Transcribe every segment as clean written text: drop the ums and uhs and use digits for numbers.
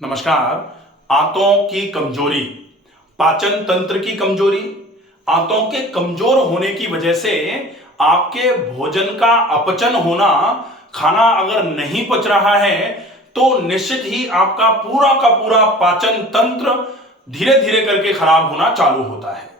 नमस्कार। आंतों की कमजोरी, पाचन तंत्र की कमजोरी, आंतों के कमजोर होने की वजह से आपके भोजन का अपचन होना, खाना अगर नहीं पच रहा है तो निश्चित ही आपका पूरा का पूरा पाचन तंत्र धीरे धीरे करके खराब होना चालू होता है।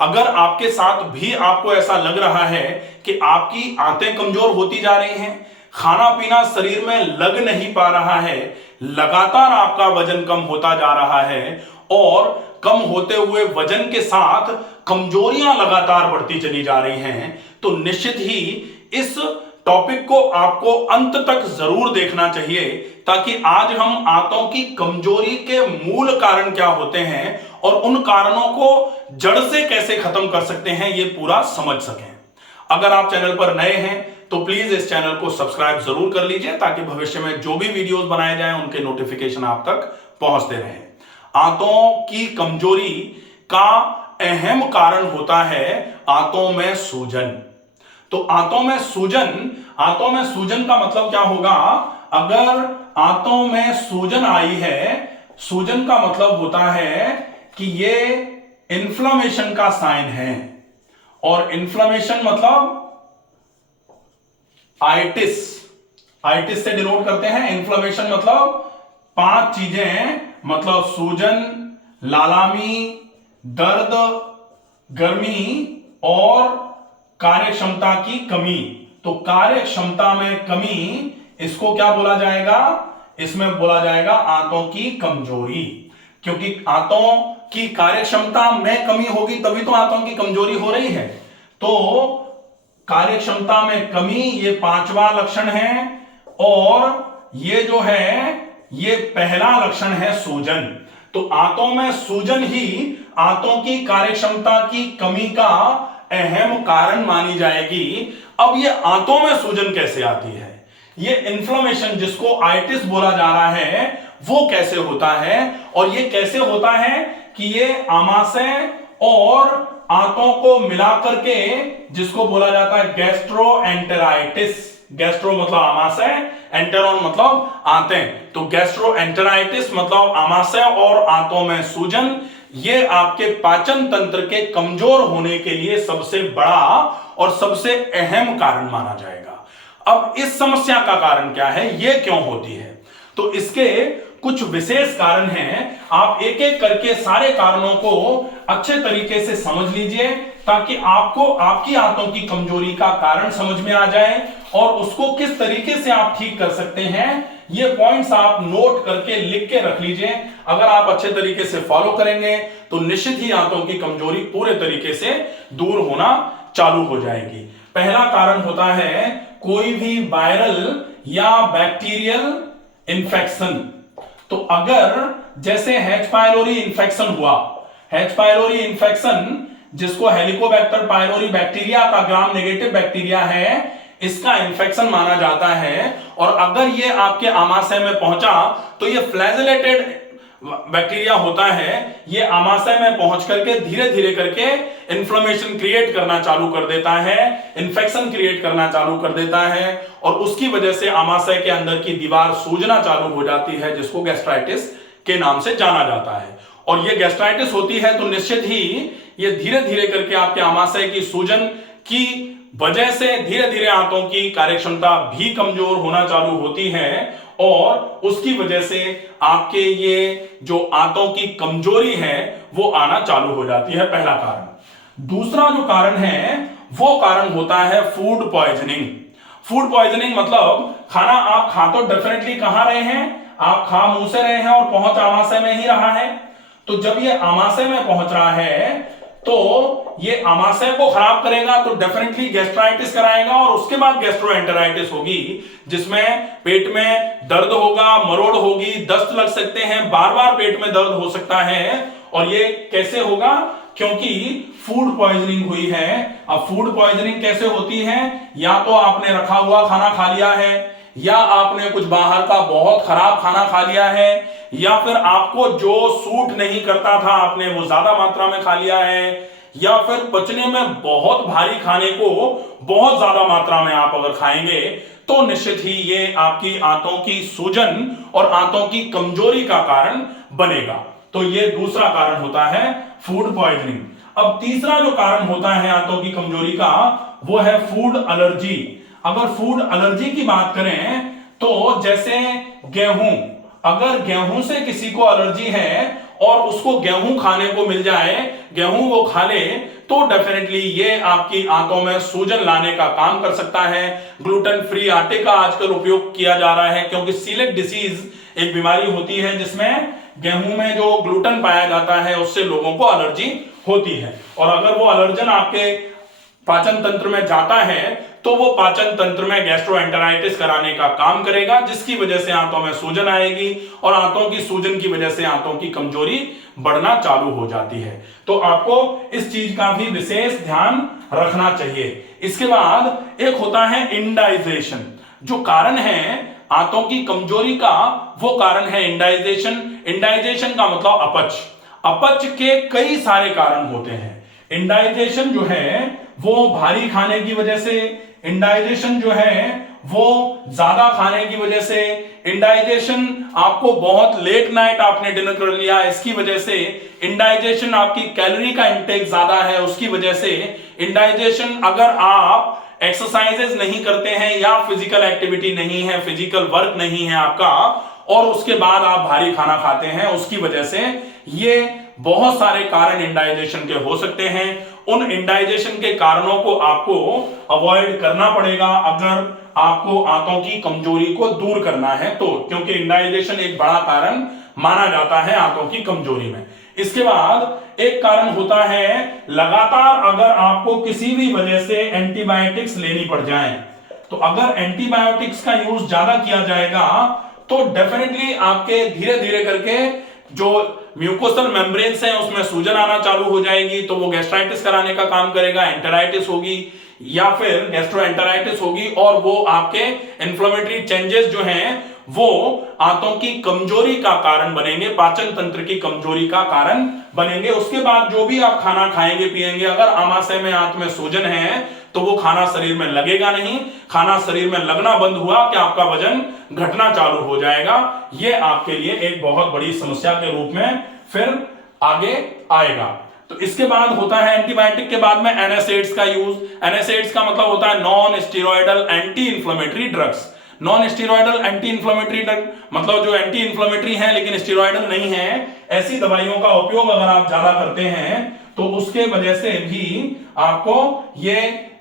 अगर आपके साथ भी आपको ऐसा लग रहा है कि आपकी आंतें कमजोर होती जा रही हैं, खाना पीना शरीर में लग नहीं पा रहा है, लगातार आपका वजन कम होता जा रहा है और कम होते हुए वजन के साथ कमजोरियां लगातार बढ़ती चली जा रही हैं, तो निश्चित ही इस टॉपिक को आपको अंत तक जरूर देखना चाहिए, ताकि आज हम आंतों की कमजोरी के मूल कारण क्या होते हैं और उन कारणों को जड़ से कैसे खत्म कर सकते हैं ये पूरा समझ सकें। अगर आप चैनल पर नए हैं तो प्लीज इस चैनल को सब्सक्राइब जरूर कर लीजिए, ताकि भविष्य में जो भी वीडियोस बनाए जाएं उनके नोटिफिकेशन आप तक पहुंचते रहें। आंतों की कमजोरी का अहम कारण होता है आंतों में सूजन। तो आंतों में सूजन का मतलब क्या होगा? अगर आंतों में सूजन आई है, सूजन का मतलब होता है कि ये इन्फ्लेमेशन का साइन है, और इन्फ्लेमेशन मतलब आइटिस से डिनोट करते हैं। इन्फ्लेमेशन मतलब 5 चीजें, मतलब सूजन, लालामी, दर्द, गर्मी और कार्य क्षमता की कमी। तो कार्य क्षमता में कमी, इसको क्या बोला जाएगा? इसमें बोला जाएगा आंतों की कमजोरी, क्योंकि आंतों की कार्य क्षमता में कमी होगी तभी तो आंतों की कमजोरी हो रही है। तो कार्य क्षमता में कमी ये 5वां लक्षण है, और ये जो है ये पहला लक्षण है सूजन। तो आंतों में सूजन ही आंतों की कार्य क्षमता की कमी का अहम कारण मानी जाएगी। अब ये आंतों में सूजन कैसे आती है, ये इन्फ्लेमेशन जिसको आइटिस बोला जा रहा है वो कैसे होता है, और ये कैसे होता है कि ये आमाशय और आंतों को मिलाकर के जिसको बोला जाता है गैस्ट्रोएंटेराइटिस। गैस्ट्रो मतलब आमाशय, एंटेरॉन मतलब आंतें, तो गैस्ट्रोएंटेराइटिस मतलब आमाशय और आंतों में सूजन। ये आपके पाचन तंत्र के कमजोर होने के लिए सबसे बड़ा और सबसे अहम कारण माना जाएगा। अब इस समस्या का कारण क्या है, ये क्यों होती है? तो इसके कुछ विशेष कारण हैं। आप एक एक करके सारे कारणों को अच्छे तरीके से समझ लीजिए, ताकि आपको आपकी आंतों की कमजोरी का कारण समझ में आ जाए और उसको किस तरीके से आप ठीक कर सकते हैं। ये पॉइंट्स आप नोट करके लिख के रख लीजिए। अगर आप अच्छे तरीके से फॉलो करेंगे तो निश्चित ही आंतों की कमजोरी पूरे तरीके से दूर होना चालू हो जाएगी। पहला कारण होता है कोई भी वायरल या बैक्टीरियल इंफेक्शन। तो अगर जैसे एच पायलोरी इंफेक्शन हुआ, एच पायलोरी इंफेक्शन जिसको हेलिकोबैक्टर पायलोरी बैक्टीरिया का ग्राम नेगेटिव बैक्टीरिया है, इसका इंफेक्शन माना जाता है, और अगर ये आपके आमाशय में पहुंचा तो ये फ्लैजेलेटेड बैक्टीरिया होता है, ये आमाशय में पहुंच करके धीरे धीरे करके इन्फ्लेमेशन क्रिएट करना चालू कर देता है, इन्फेक्शन क्रिएट करना चालू कर देता है, और उसकी वजह से आमाशय के अंदर की दीवार सूजना चालू हो जाती है, जिसको गैस्ट्राइटिस के नाम से जाना जाता है। और ये गैस्ट्राइटिस होती है तो निश्चित ही ये धीरे धीरे करके आपके आमाशय की सूजन की वजह से धीरे धीरे आंतों की कार्यक्षमता भी कमजोर होना चालू होती है, और उसकी वजह से आपके ये जो आंतों की कमजोरी है वो आना चालू हो जाती है। पहला कारण। दूसरा जो कारण है वो कारण होता है फूड पॉइजनिंग। फूड पॉइजनिंग मतलब खाना आप खा तो डेफिनेटली कहां रहे हैं, आप खा मुंह से रहे हैं और पहुंच आमाशय में ही रहा है। तो जब ये आमाशय में पहुंच रहा है तो ये आमाशय को खराब करेगा, तो डेफिनेटली गैस्ट्राइटिस कराएगा, और उसके बाद गैस्ट्रोएंटेराइटिस होगी, जिसमें पेट में दर्द होगा, मरोड़ होगी, दस्त लग सकते हैं, बार बार पेट में दर्द हो सकता है। और ये कैसे होगा? क्योंकि फूड पॉइजनिंग हुई है। अब फूड पॉइजनिंग कैसे होती है? या तो आपने रखा हुआ खाना खा लिया है, या आपने कुछ बाहर का बहुत खराब खाना खा लिया है, या फिर आपको जो सूट नहीं करता था आपने वो ज्यादा मात्रा में खा लिया है, या फिर पचने में बहुत भारी खाने को बहुत ज्यादा मात्रा में आप अगर खाएंगे तो निश्चित ही ये आपकी आंतों की सूजन और आंतों की कमजोरी का कारण बनेगा। तो ये दूसरा कारण होता है फूड पॉइजनिंग। अब तीसरा जो कारण होता है आंतों की कमजोरी का वो है फूड एलर्जी। अगर फूड एलर्जी की बात करें तो जैसे गेहूं, अगर गेहूं से किसी को एलर्जी है और उसको गेहूं खाने को मिल जाए, गेहूं वो खा ले, तो डेफिनेटली ये आपकी आंतों में सूजन लाने का काम कर सकता है। ग्लूटेन फ्री आटे का आजकल उपयोग किया जा रहा है क्योंकि सीलेट डिसीज एक बीमारी होती है जिसमें गेहूं में जो ग्लूटेन पाया जाता है उससे लोगों को एलर्जी होती है। और अगर वो एलर्जन आपके पाचन तंत्र में जाता है तो वो पाचन तंत्र में गैस्ट्रोएंटेराइटिस कराने का काम करेगा, जिसकी वजह से आंतों में सूजन आएगी और आंतों की सूजन की वजह से आंतों की कमजोरी बढ़ना चालू हो जाती है। तो आपको इस चीज का भी विशेष ध्यान रखना चाहिए। इसके बाद एक होता है इंडाइजेशन। जो कारण है आंतों की कमजोरी का वो कारण है इंडाइजेशन। इंडाइजेशन का मतलब अपच। अपच के कई सारे कारण होते हैं। इंडाइजेशन जो है वो भारी खाने की वजह से, इंडाइजेशन जो है वो ज्यादा खाने की वजह से, इंडाइजेशन आपको बहुत लेट नाइट आपने डिनर कर लिया इसकी वजह से, इंडाइजेशन आपकी कैलोरी का इंटेक ज्यादा है उसकी वजह से, इंडाइजेशन अगर आप एक्सरसाइजेस नहीं करते हैं या फिजिकल एक्टिविटी नहीं है, फिजिकल वर्क नहीं है आपका और उसके बाद आप भारी खाना खाते हैं उसकी वजह से, ये बहुत सारे कारण इंडाइजेशन के हो सकते हैं। उन इंडाइजेशन के कारणों को आपको अवॉइड करना पड़ेगा अगर आपको आंतों की कमजोरी को दूर करना है तो, क्योंकि इंडाइजेशन एक बड़ा कारण माना जाता है आंतों की कमजोरी में। इसके बाद एक कारण होता है लगातार अगर आपको किसी भी वजह से एंटीबायोटिक्स लेनी पड़ जाए, तो अगर एंटीबायोटिक्स का यूज ज्यादा किया जाएगा तो डेफिनेटली आपके धीरे धीरे करके जो म्यूकोसल मेम्ब्रेन्स हैं उसमें सूजन आना चालू हो जाएगी, तो वो गैस्ट्राइटिस कराने का काम करेगा, एंटेराइटिस होगी या फिर गैस्ट्रोएंटेराइटिस होगी और वो आपके इन्फ्लेमेटरी चेंजेस जो हैं वो आंतों की कमजोरी का कारण बनेंगे, पाचन तंत्र की कमजोरी का कारण बनेंगे। उसके बाद जो भी आप खाना खाएंगे पिएंगे, अगर आमाशय में आंत में सूजन है तो वो खाना शरीर में लगेगा नहीं, खाना शरीर में लगना बंद हुआ कि आपका वजन घटना चालू हो जाएगा। ये आपके लिए एक बहुत बड़ी समस्या के रूप में फिर आगे आएगा। तो इसके बाद होता है एंटीबायोटिक के बाद में एनएसएइड्स का यूज। एनएसएइड्स का मतलब होता है non steroidal anti inflammatory drugs. Non steroidal anti inflammatory drug मतलब जो एंटी इंफ्लेमेटरी है लेकिन स्टेरॉयडल नहीं है, ऐसी दवाइयों का उपयोग अगर आप ज्यादा करते हैं तो उसके वजह से भी आपको ये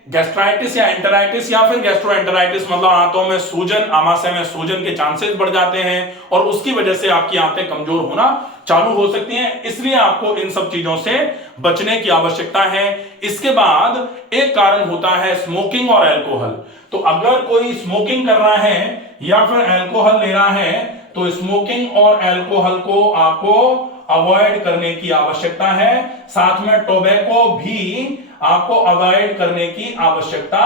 गैस्ट्राइटिस या एंटेराइटिस या फिर गैस्ट्रोएंटेराइटिस मतलब आंतों में सूजन, आमाशय में सूजन के चांसेस बढ़ जाते हैं और उसकी वजह से आपकी आंतें कमजोर होना चालू हो सकती हैं। इसलिए आपको इन सब चीजों से बचने की आवश्यकता है। इसके बाद एक कारण होता है स्मोकिंग और अल्कोहल। तो अगर कोई स्मोकिंग कर रहा है या फिर अल्कोहल ले रहा है तो स्मोकिंग और अल्कोहल को आपको अवॉइड करने की आवश्यकता है। साथ में टोबैको भी आपको अवॉइड करने की आवश्यकता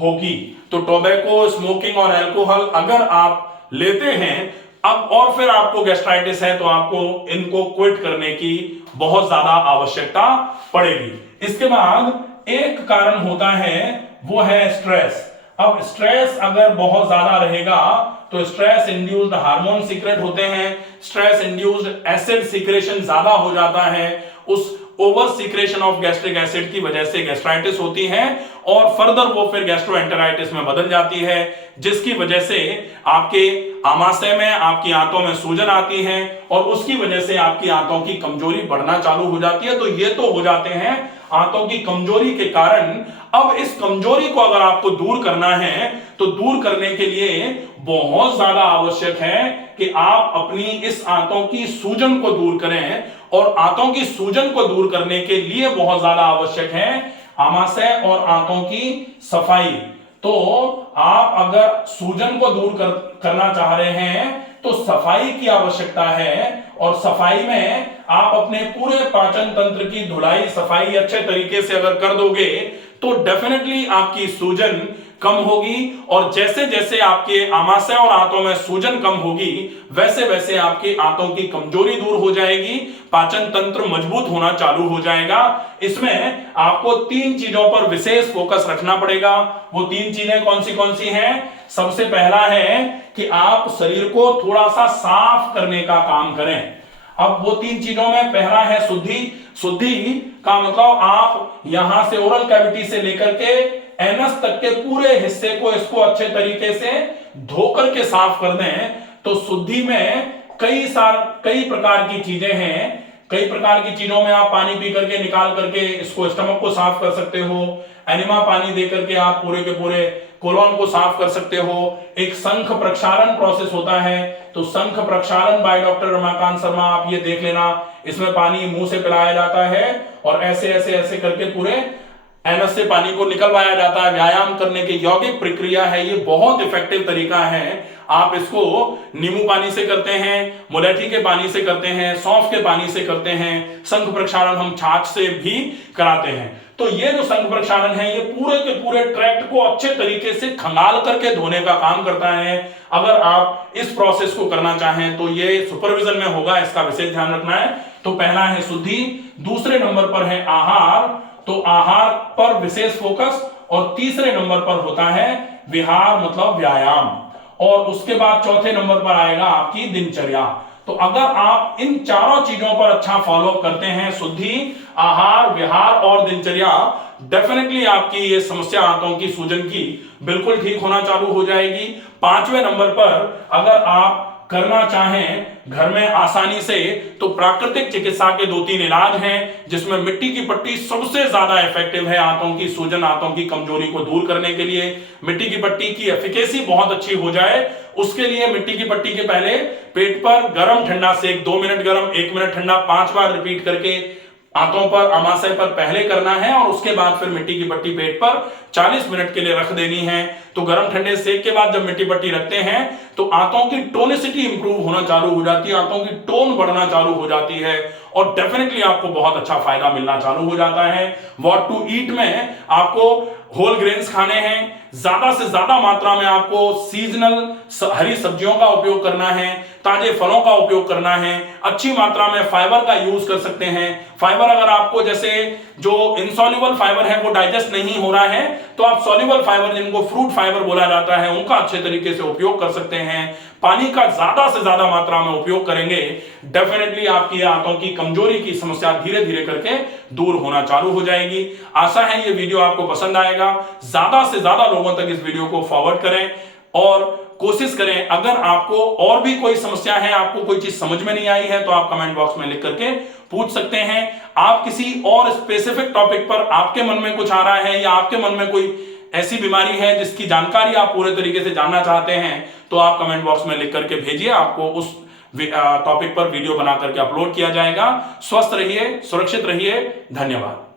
होगी। तो टोबैको, स्मोकिंग और अल्कोहल अगर आप लेते हैं अब और फिर आपको गैस्ट्राइटिस है तो आपको इनको क्विट करने की बहुत ज्यादा आवश्यकता पड़ेगी। इसके बाद एक कारण होता है वो है स्ट्रेस। अब स्ट्रेस अगर बहुत ज्यादा रहेगा तो स्ट्रेस इंड्यूस्ड हार्मोन सीक्रेट होते हैं, स्ट्रेस इंड्यूस्ड एसिड सीक्रेशन ज्यादा हो जाता है, उस over secretion of gastric acid की वजह से गैस्ट्राइटिस होती है और फर्दर वो फिर गैस्ट्रोएंटेराइटिस में बदल जाती है, जिसकी वजह से आपके आमाशय में आपकी आंतों में सूजन आती है और उसकी वजह से आपकी आंतों की कमजोरी बढ़ना चालू हो जाती है। तो ये तो हो जाते हैं आंतों की कमजोरी के कारण। अब इस कमजोरी को अगर आपको दूर करना है तो दूर करने के लिए बहुत ज्यादा आवश्यक है कि आप अपनी इस आंतों की सूजन को दूर करें और आंतों की सूजन को दूर करने के लिए बहुत ज्यादा आवश्यक है आमाशय और आंतों की सफाई। तो आप अगर सूजन को दूर करना चाह रहे हैं तो सफाई की आवश्यकता है और सफाई में आप अपने पूरे पाचन तंत्र की धुलाई सफाई अच्छे तरीके से अगर कर दोगे तो डेफिनेटली आपकी सूजन कम होगी और जैसे जैसे आपके आमाशय और आंतों में सूजन कम होगी वैसे वैसे आपकी आंतों की कमजोरी दूर हो जाएगी, पाचन तंत्र मजबूत होना चालू हो जाएगा। इसमें आपको 3 चीजों पर विशेष फोकस रखना पड़ेगा। वो 3 चीजें कौन सी हैं? सबसे पहला है कि आप शरीर को थोड़ा सा साफ करने का काम करें। अब वो 3 चीजों में पहला है शुद्धि। शुद्धि का मतलब आप यहां से ओरल कैविटी से लेकर के एनस तक के पूरे हिस्से को इसको अच्छे तरीके से धोकर के साफ कर दें। तो शुद्धि में कई प्रकार की चीजें हैं। कई प्रकार की चीजों में आप पानी पी करके निकाल करके इसको स्टमक को साफ कर सकते हो। एनिमा पानी दे करके आप पूरे के पूरे कोलोन को साफ कर सकते हो। एक शंख प्रक्षालन प्रोसेस होता है, तो शंख प्रक्षालन बाय डॉक्टर रमाकांत शर्मा, आप ये देख लेना। इसमें पानी मुंह से पिलाया जाता है और ऐसे ऐसे ऐसे करके पूरे एनस से पानी को निकलवाया जाता है। व्यायाम करने की यौगिक प्रक्रिया है, ये बहुत इफेक्टिव तरीका है। आप इसको नींबू पानी से करते हैं, मुलेठी के पानी से करते हैं, सौंफ के पानी से करते हैं। शंख प्रक्षालन हम छाछ से भी कराते हैं। तो ये जो शंख प्रक्षालन है, ये पूरे के पूरे ट्रैक्ट को अच्छे तरीके से खंगाल करके धोने का काम करता है। अगर आप इस प्रोसेस को करना चाहें तो ये सुपरविजन में होगा, इसका विशेष ध्यान रखना है। तो पहला है शुद्धि, दूसरे नंबर पर है आहार, तो आहार पर विशेष फोकस, और तीसरे नंबर पर होता है विहार मतलब व्यायाम, और उसके बाद चौथे नंबर पर आएगा आपकी दिनचर्या। तो अगर आप इन चारों चीजों पर अच्छा फॉलो करते हैं, शुद्धि, आहार, विहार और दिनचर्या, डेफिनेटली आपकी ये समस्या आंतों की सूजन की बिल्कुल ठीक होना चालू हो जाएगी। 5वें नंबर पर अगर आप करना चाहें घर में आसानी से, तो प्राकृतिक चिकित्सा के 2-3 इलाज हैं, जिसमें मिट्टी की पट्टी सबसे ज्यादा इफेक्टिव है आंतों की सूजन, आंतों की कमजोरी को दूर करने के लिए। मिट्टी की पट्टी की एफिकेसी बहुत अच्छी हो जाए, उसके लिए मिट्टी की पट्टी के पहले पेट पर गर्म ठंडा सेक, 2 मिनट गर्म 1 मिनट ठंडा 5 बार रिपीट करके आंतों पर, अमाशय पर पहले करना है, और उसके बाद फिर मिट्टी की पट्टी पेट पर 40 मिनट के लिए रख देनी है। तो गर्म ठंडे सेक के बाद जब मिट्टी पट्टी रखते हैं तो आंतों की टोनिसिटी इंप्रूव होना चालू हो जाती है, आंतों की टोन बढ़ना चालू हो जाती है, और डेफिनेटली आपको बहुत अच्छा फायदा मिलना चालू हो जाता है। व्हाट टू ईट में आपको होल ग्रेन्स खाने हैं, ज्यादा से ज्यादा मात्रा में आपको सीजनल हरी सब्जियों का उपयोग करना है, ताजे फलों का उपयोग करना है, अच्छी मात्रा में फाइबर का यूज कर सकते हैं। फाइबर अगर आपको, जैसे जो इनसॉल्युबल फाइबर है वो डाइजेस्ट नहीं हो रहा है, तो आप सॉल्युबल फाइबर, जिनको फ्रूट फाइबर बोला जाता है, उनका अच्छे तरीके से उपयोग कर सकते हैं। पानी का ज्यादा से ज्यादा मात्रा में उपयोग करेंगे, डेफिनेटली आपकी आंतों की कमजोरी की समस्या धीरे धीरे करके दूर होना चालू हो जाएगी। आशा है ये वीडियो आपको पसंद आएगा। ज्यादा से ज्यादा लोगों तक इस वीडियो को फॉरवर्ड करें और कोशिश करें, अगर आपको और भी कोई समस्या है, आपको कोई चीज समझ में नहीं आई है, तो आप कमेंट बॉक्स में लिख करके पूछ सकते हैं। आप किसी और स्पेसिफिक टॉपिक पर आपके मन में कुछ आ रहा है, या आपके मन में कोई ऐसी बीमारी है जिसकी जानकारी आप पूरे तरीके से जानना चाहते हैं, तो आप कमेंट बॉक्स में लिख करके भेजिए, आपको उस टॉपिक पर वीडियो बना करके अपलोड किया जाएगा। स्वस्थ रहिए, सुरक्षित रहिए, धन्यवाद।